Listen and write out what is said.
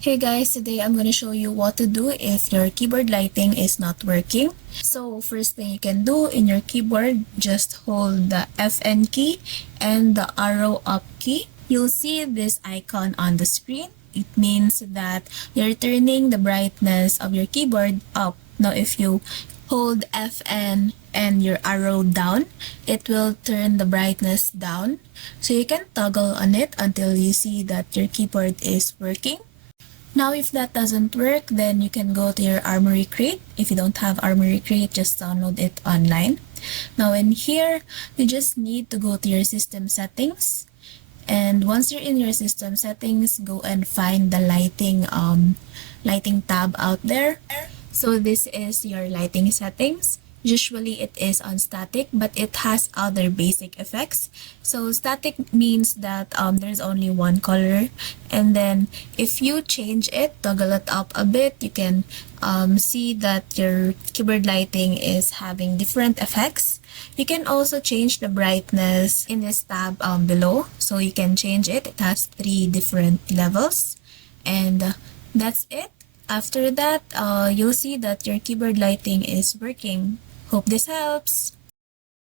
Hey guys, today I'm going to show you what to do if your keyboard lighting is not working. So first thing you can do in your keyboard, just hold the FN key and the arrow up key. You'll see this icon on the screen. It means that you're turning the brightness of your keyboard up. Now if you hold FN and your arrow down, it will turn the brightness down. So you can toggle on it until you see that your keyboard is working. Now, if that doesn't work, then you can go to your Armory Crate. If you don't have Armory Crate, just download it online. Now, in here, you just need to go to your system settings. And once you're in your system settings, go and find the lighting tab out there. So this is your lighting settings. Usually it is on static, but it has other basic effects. So static means that there's only one color, and then if you change it, toggle it up a bit, you can see that your keyboard lighting is having different effects. You can also change the brightness in this tab below, so you can change it. It has 3 different levels, and that's it. After that, you'll see that your keyboard lighting is working. Hope this helps.